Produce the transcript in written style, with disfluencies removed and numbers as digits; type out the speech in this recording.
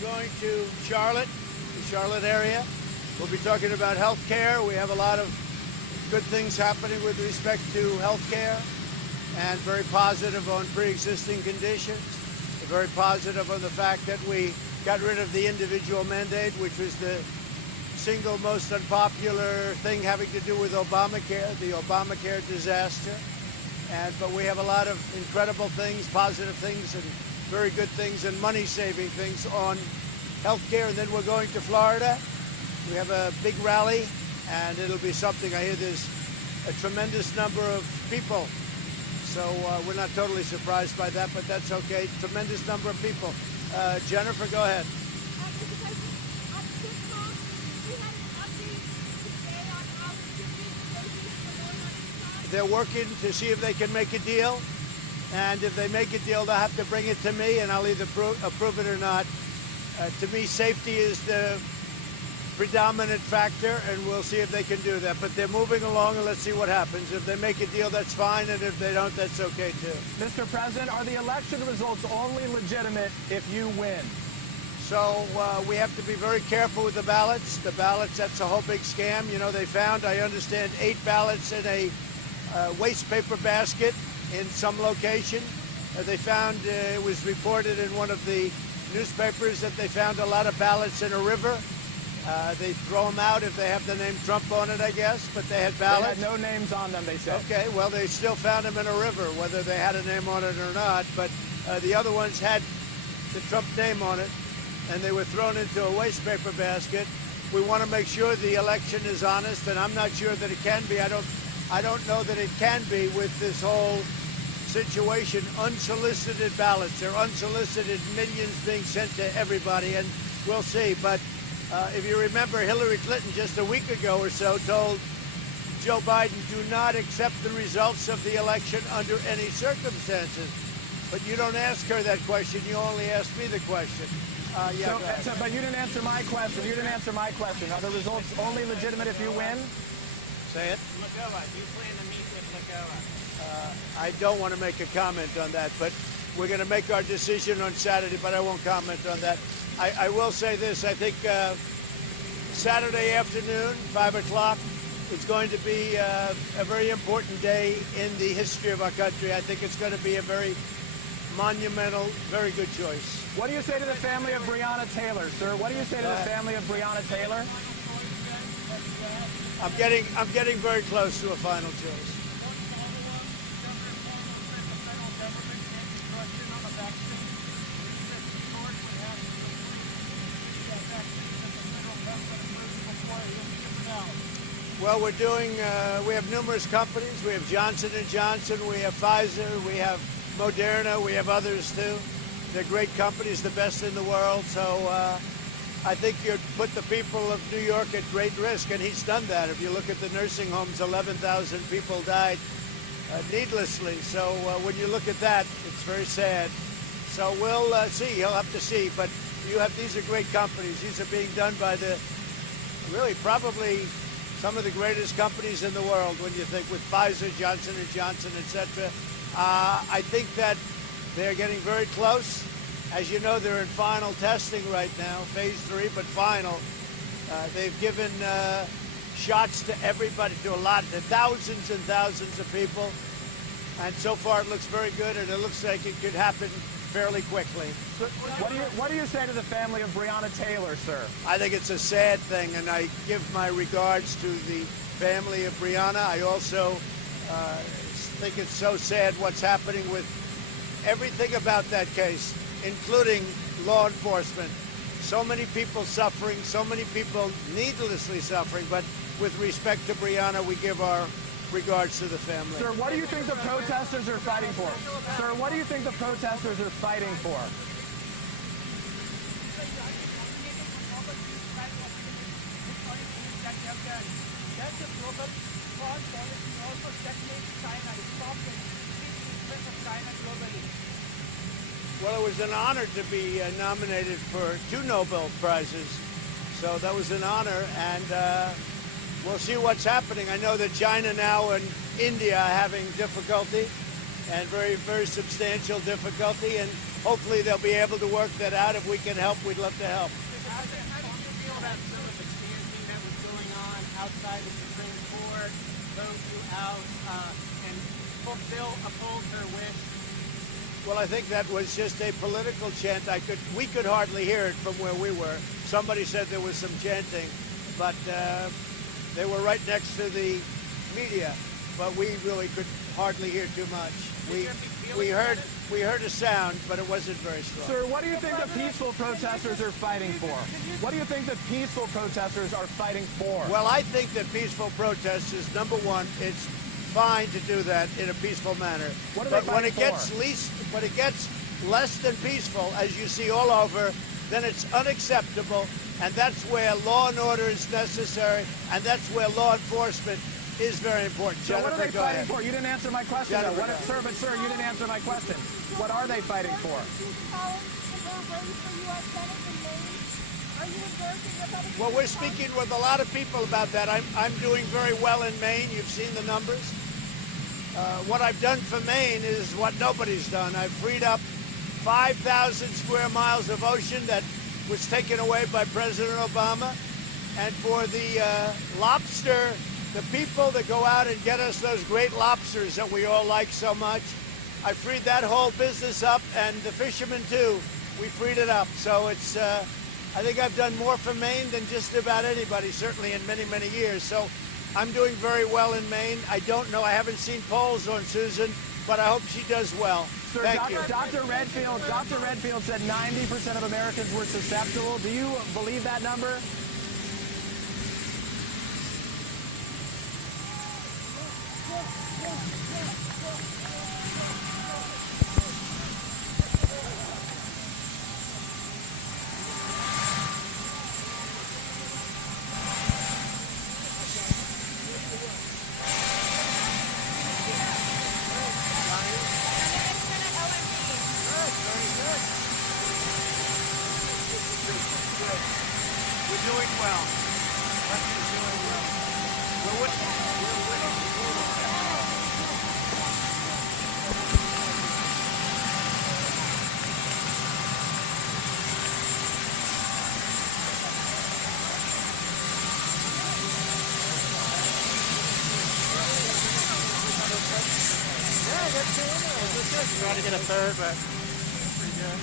We're going to Charlotte, the Charlotte area. We'll be talking about health care. We have a lot of good things happening with respect to health care, and very positive on pre-existing conditions. Very positive on the fact that we got rid of the individual mandate, which was the single most unpopular thing having to do with Obamacare, the Obamacare disaster. But we have a lot of incredible things, positive things, and very good things, and money-saving things on health care. And then we're going to Florida. We have a big rally, and it'll be something. I hear there's a tremendous number of people. So we're not totally surprised by that, but that's okay. Tremendous number of people. Jennifer, go ahead. They're working to see if they can make a deal, and if they make a deal, they'll have to bring it to me, and I'll either approve it or not. To me, safety is the predominant factor, and we'll see if they can do that. But they're moving along, and let's see what happens. If they make a deal, that's fine, and if they don't, that's okay too. Mr. President, are the election results only legitimate if you win? So we have to be very careful with the ballots. The ballots, that's a whole big scam. You know, they found, I understand, 8 ballots in a waste paper basket in some location. They found, it was reported in one of the newspapers that they found a lot of ballots in a river. They throw them out if they have the name Trump on it, I guess, but they had ballots. They had no names on them, they said. Okay, well, they still found them in a river, whether they had a name on it or not, but the other ones had the Trump name on it, and they were thrown into a waste paper basket. We want to make sure the election is honest, and I'm not sure that it can be. I don't know that it can be with this whole situation. Unsolicited ballots. They're unsolicited, millions being sent to everybody, and we'll see. But if you remember, Hillary Clinton just a week ago or so told Joe Biden, do not accept the results of the election under any circumstances. But you don't ask her that question. You only ask me the question. But you didn't answer my question. You didn't answer my question. Are the results only legitimate if you win? Say it. Lagoa, do you plan to meet with Lagoa? I don't want to make a comment on that, but we're going to make our decision on Saturday, but I won't comment on that. I will say this. I think Saturday afternoon, 5 o'clock, is going to be a very important day in the history of our country. I think it's going to be a very monumental, very good choice. What do you say to the family of Breonna Taylor, sir? What do you say to the family of Breonna Taylor? I'm getting very close to a final choice. Well, we're doing, we have numerous companies. We have Johnson & Johnson, we have Pfizer, we have Moderna, we have others too. They're great companies, the best in the world. So I think you'd put the people of New York at great risk, and he's done that. If you look at the nursing homes, 11,000 people died needlessly. So when you look at that, it's very sad. So we'll see. You'll have to see. But these are great companies. These are being done by really probably some of the greatest companies in the world when you think with Pfizer, Johnson & Johnson, etc. I think that they're getting very close. As you know, they're in final testing right now, phase 3, but final. They've given shots to everybody, to thousands and thousands of people. And so far it looks very good, and it looks like it could happen fairly quickly. So what do you say to the family of Breonna Taylor, sir? I think it's a sad thing, and I give my regards to the family of Breonna. I also think it's so sad what's happening with everything about that case, including law enforcement. So many people suffering, so many people needlessly suffering, but with respect to Breonna, we give our regards to the family. Sir, what do you think the protesters are fighting for? Sir, what do you think the protesters are fighting for? Well, it was an honor to be nominated for 2 Nobel Prizes. So that was an honor, and we'll see what's happening. I know that China now and India are having difficulty, and very, very substantial difficulty. And hopefully they'll be able to work that out. If we can help, we'd love to help. How did you feel about some of the chanting that was going on outside the Supreme Court, vote you out, and uphold her wish? Well, I think that was just a political chant. We could hardly hear it from where we were. Somebody said there was some chanting, but they were right next to the media. But we really could hardly hear too much. We heard a sound, but it wasn't very strong. Sir, what do you think the peaceful protesters are fighting for? What do you think the peaceful protesters are fighting for? Well, I think that peaceful protesters, number one, it's fine to do that in a peaceful manner. But when it gets less than peaceful, as you see all over, then it's unacceptable, and that's where law and order is necessary, and that's where law enforcement is very important. So Jennifer, what are they go fighting ahead. for? You didn't answer my question. Sir, you didn't answer my question. What are they fighting for? Well, we're speaking with a lot of people about that. I'm doing very well in Maine. You've seen the numbers. What I've done for Maine is what nobody's done. I've freed up 5,000 square miles of ocean that was taken away by President Obama. And for the lobster, the people that go out and get us those great lobsters that we all like so much, I freed that whole business up, and the fishermen too. We freed it up. So it's, I think I've done more for Maine than just about anybody, certainly in many, many years. So I'm doing very well in Maine. I don't know, I haven't seen polls on Susan, but I hope she does well. Sir, Thank you. Dr. Redfield said 90% of Americans were susceptible. Do you believe that number? We're doing well. Russia's doing well. We're winning. Yeah, that's good. Try to get a third, but pretty good.